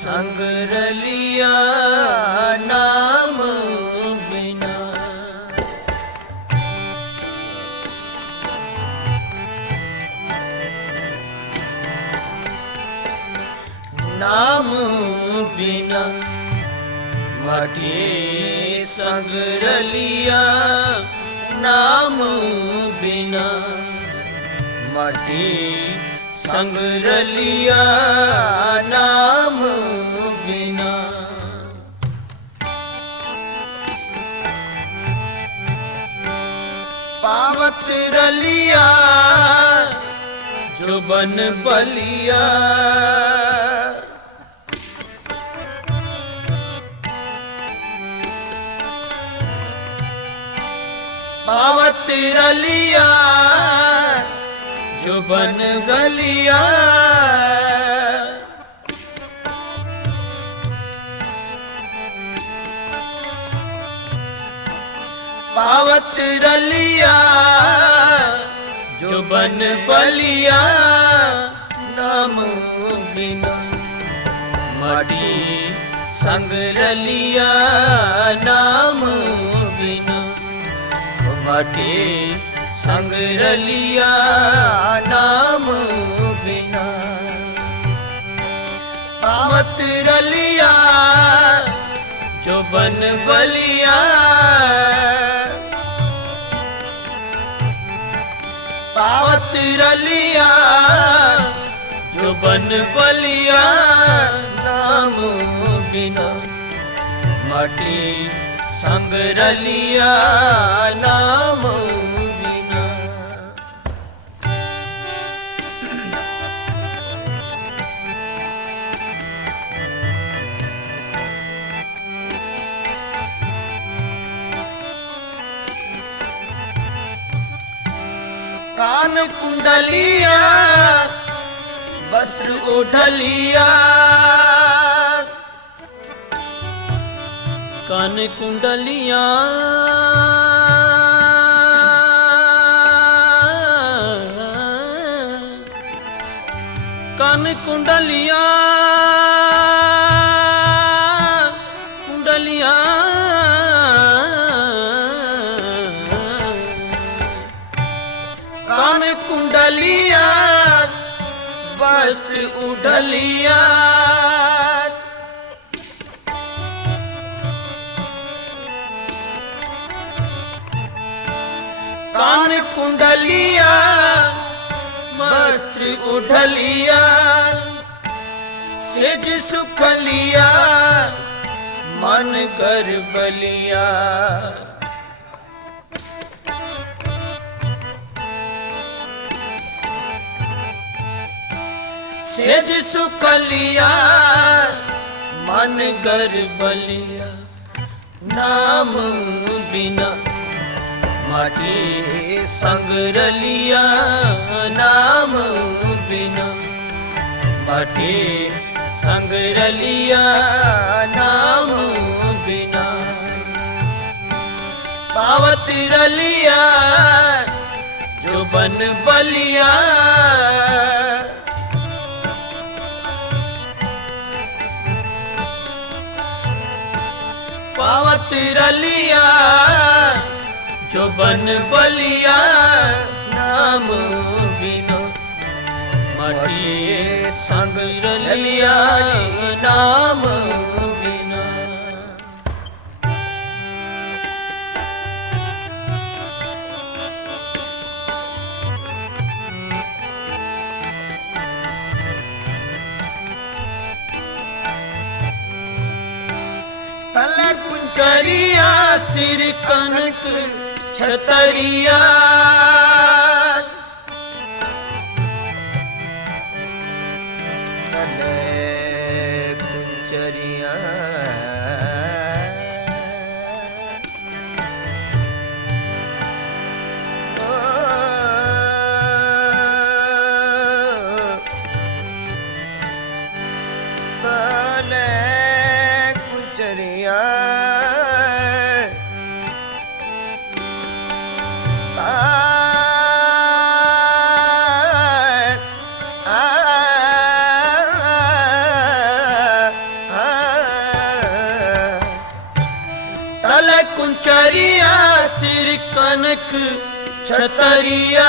ਮਾਟੀ ਸੰਗ ਰਲਿਆ ਨਾਮ ਬਿਨਾ। ਨਾਮ ਬਿਨਾ ਮਾਟੀ ਸੰਗ ਰਲਿਆ ਨਾਮ ਬਿਨਾ। ਮਾਟੀ ਸੰਗ ਰਲਿਆ ਨਾਮ ਬਿਨਾ। ਪਾਵਤ ਰਲਿਆ ਜੋ ਬਨ ਬਲਿਆ ਪਾਵਤ ਰਲਿਆ ਜੋ ਬਨ ਗਲਿਆ ਪਾਵਤ ਰਲਿਆ, ਜੁਬਨ ਬਲਿਆ ਨਾਮ ਬਿਨਾ ਮਾਟੀ ਸੰਗ ਰਲਿਆ। ਨਾਮ ਬਿਨਾ ਮਾਟੀ ਸੰਗ ਰਲਿਆ ਨਾਮ ਬਿਨਾ। ਪਾਵਤ ਰਲਿਆ ਜੋ ਬਨ ਬਲਿਆ। ਪਾਵਤ ਰਲਿਆ ਜੋ ਬਨ ਬਲਿਆ ਨਾਮ ਬਿਨਾ। ਮਾਟੀ ਸੰਗ ਰਲਿਆ। कुंडलिया वस्त्र ओढ़लिया कान कुंडलिया कान कुंडलिया कुंडलिया कुंडलिया, वस्त्र उडलिया सेज सुखलिया, मन कर बलिया। सेज सुकलिया मन कर बलिया। नाम बिना ਮਾਟੀ ਸੰਗ ਨਾਮ ਬਿਨਾ ਮਾਟੀ ਸੰਗ ਨਾਮ ਬਿਨਾ ਪਾਵਤ ਰਲਿਆ ਜੋ ਬਨ ਬਲਿਆ ਪਾਵਤ ਰਲਿਆ ਜੋ ਬਲਿਆ ਨਾਮ ਬਿਨਾ। ਮਾਟੀਏ ਸੰਗ ਰਲਿਆ ਨਾਮ ਬਿਨਾ। ਸਿਰ ਕਨਕ ਛਤਰੀਆ। ਸਿਰ ਕਨਕ ਛਤਰੀਆ।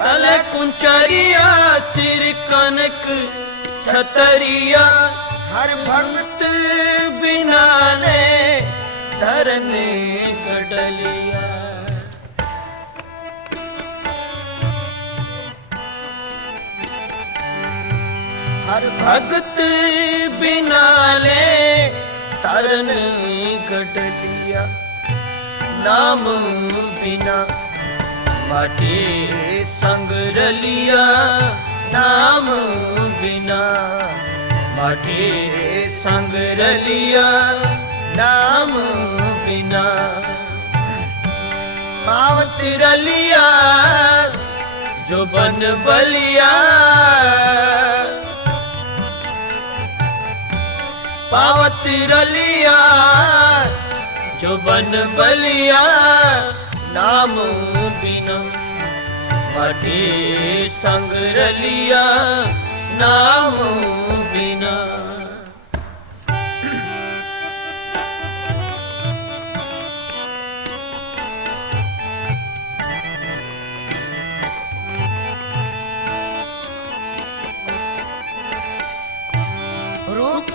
ਤਲ ਕੁੰਚਰੀਆ ਸਿਰ ਕਨਕ ਛਤਰੀਆ। ਹਰ ਭਗਤ ਬਿਨਾ ਲੈ ਧਰਨੇ ਕਟਲਿਆ ਹਰ ਭਗਤ ਬਿਨਾ ਲੈ ਤਰਨ ਕਟਲਿਆ ਨਾਮ ਬਿਨਾ ਮਾਟੀ ਸੰਗ ਰਲਿਆ। ਨਾਮ ਬਿਨਾ ਮਾਟੀ ਸੰਗ ਰਲਿਆ। ਨਾਮ ਬਿਨਾ ਪਾਵਤ ਰਲਿਆ, ਜੋ ਬਨ ਬਲਿਆ। ਪਾਵਤ ਰਲਿਆ ਜੋ ਬਨ ਬਲਿਆ ਨਾਮ ਬਿਨਾ ਮਾਟੀ ਸੰਗ ਰਲਿਆ ਨਾਮ ਬਿਨਾ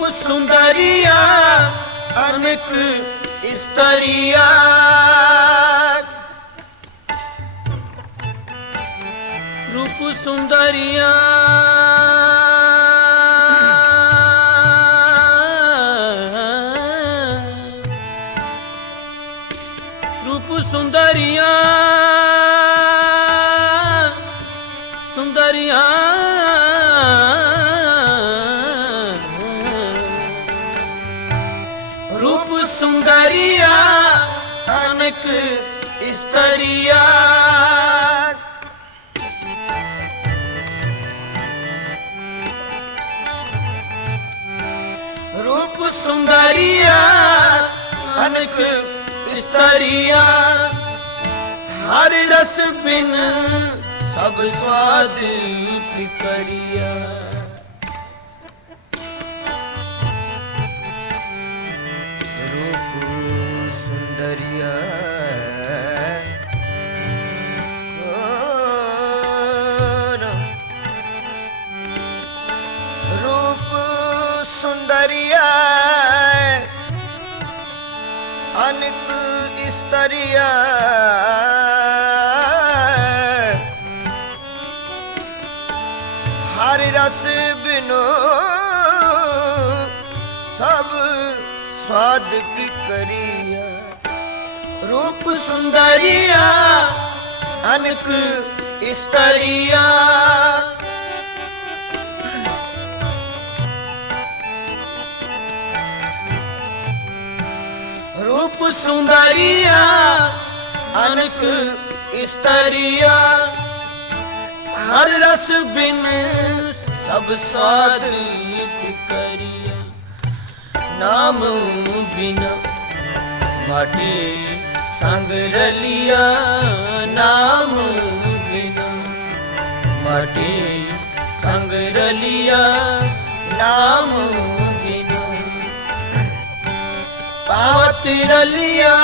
सुंदरिया अनक स्तरिया रूप सुंदरिया रूप सुंदरिया सुंदरिया सुंदरिया अनक स्तरिया हर रस बिन सब स्वाद फिकरिया रूप सुंदरिया रूप सुंदरिया ਨਾਨਕ ਇਸਤਰੀਆ ਹਰ ਰਸ ਬਿਨੋ ਸਭ ਸਾਧ ਕਰੀਆ। ਰੂਪ ਸੁੰਦਰੀਆ ਅਨਕ ਇਸਤਰੀਆ रूप सुंदरिया अनक स्तरिया हर रस बिन सब स्वाद करिया नाम बिना माटी संग रलिया नाम बिना माटी संग रलिया नाम बिना पावत रलिया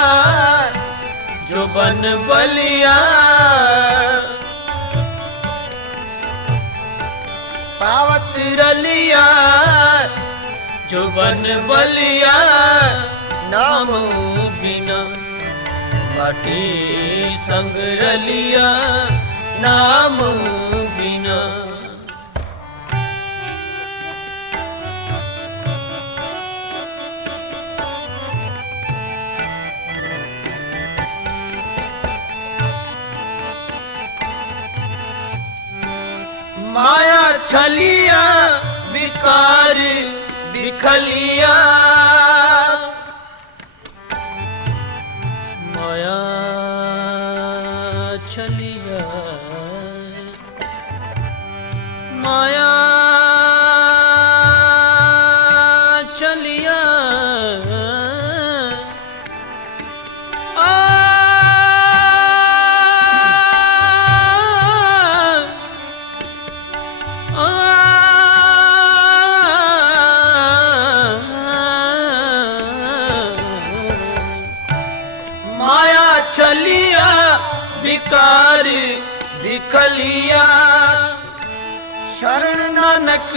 जो बन बलिया पावत रलिया जो बन बलिया नाम बिना माटी संग रलिया नाम बिना ਛਲੀਆਂ ਵਿਕਾਰ ਵਿਖਲੀਆਂ ਮਾਇਆ ਛਲੀਆਂ ਮਾਇਆ ਰਲੀਆ ਸ਼ਰਨ ਨਾਨਕ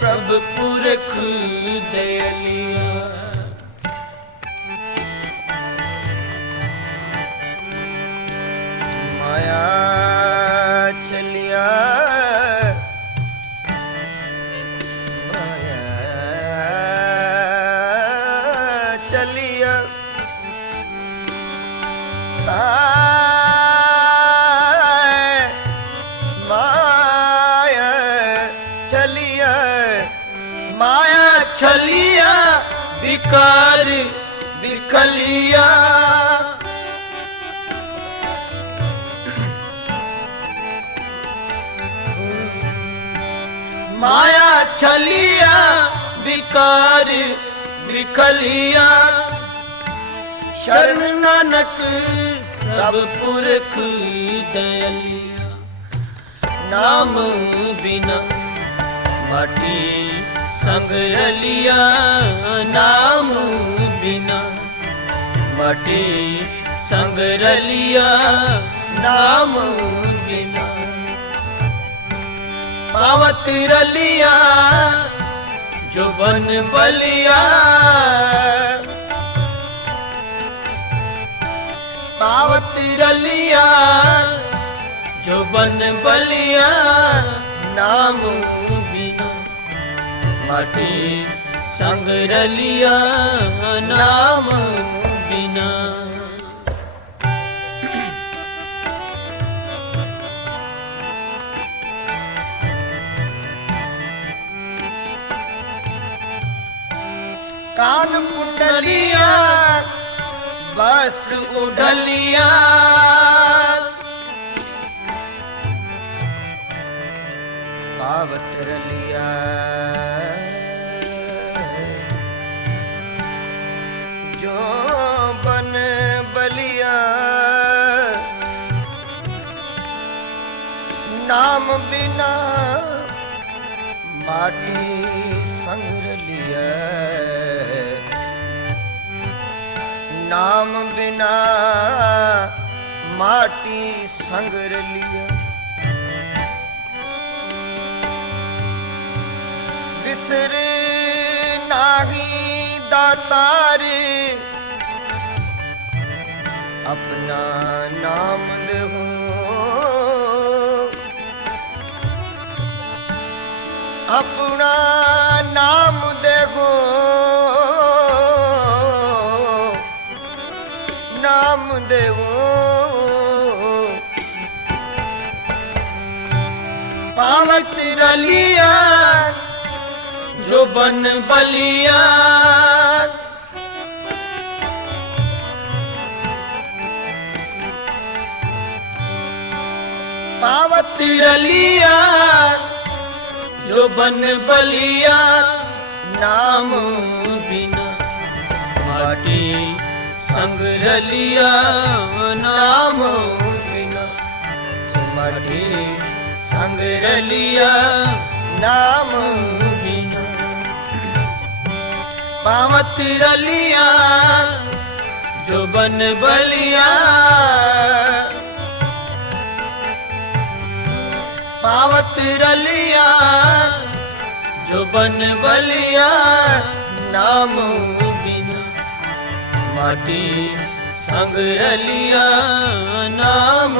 ਪ੍ਰਭ ਪੁਰਖ ਦਇਲਿਆ ਮਾਇਆ ਚਲਿਆ। ਮਾਇਆ ਚਲਿਆ। ਵਿਕਾਰ ਵਿਖਲਿਆ। ਮਾਇਆ ਚਲਿਆ ਵਿਕਾਰ ਵਿਖਲਿਆ। ਸ਼ਰਨ ਨਾਨਕ ਰੱਬ ਪੁਰਖ ਦਇਲਿਆ। ਨਾਮ ਬਿਨਾ ਮਾਟੀ ਸੰਗ ਰਲਿਆ ਨਾਮ ਬਿਨਾ। ਮਾਟੀ ਸੰਗ ਰਲਿਆ ਨਾਮ ਬਿਨਾ। ਪਾਵਤ ਰਲਿਆ ਜੋ ਬਨ ਬਲਿਆ। ਪਾਵਤ ਰਲਿਆ ਜੋ ਬਨ ਬਲਿਆ ਨਾਮ ਮਾਟੀ ਸੰਗ ਰਲਿਆ ਨਾਮ ਬਿਨਾ ਕਾਨ ਕੁੰਡਲੀਆਂ ਵਸਤਰ ਉਡਲੀਆਂ ਪਾਵਤ ਰਲੀਆਂ ਨਾਮ ਬਿਨਾ ਮਾਟੀ ਸੰਗ ਰਲਿਐ ਨਾਮ ਬਿਨਾ ਮਾਟੀ ਸੰਗ ਰਲਿਐ ਵਿਸਰੇ ਨਾਹੀ ਦਾਤਾਰੇ ਆਪਣਾ ਨਾਮ ਦੇਹੋ ਆਪਣਾ ਨਾਮ ਦੇਹੋ ਨਾਮ ਦੇਵੋ। ਪਾਵਤ ਰਲਿਆ ਜੋ ਬਨ ਬਲਿਆ। ਪਾਵਤ ਰਲਿਆ ਜੋ ਬਨ ਬਲਿਆ ਨਾਮ ਬਿਨਾ ਮਾਟੀ ਸੰਗ ਰਲਿਆ ਨਾਮ ਬਿਨਾ ਮਾਟੀ ਸੰਗ ਰਲਿਆ ਨਾਮ ਬਿਨਾ ਪਾਵਤ ਰਲਿਆ ਜੋ ਬਨ ਬਲਿਆ ਪਾਵਤ ਰਲਿਆ ਜੋ ਬਨ ਬਲਿਆ ਨਾਮ ਬਿਨਾ ਮਾਟੀ ਸੰਗ ਰਲਿਆ ਨਾਮ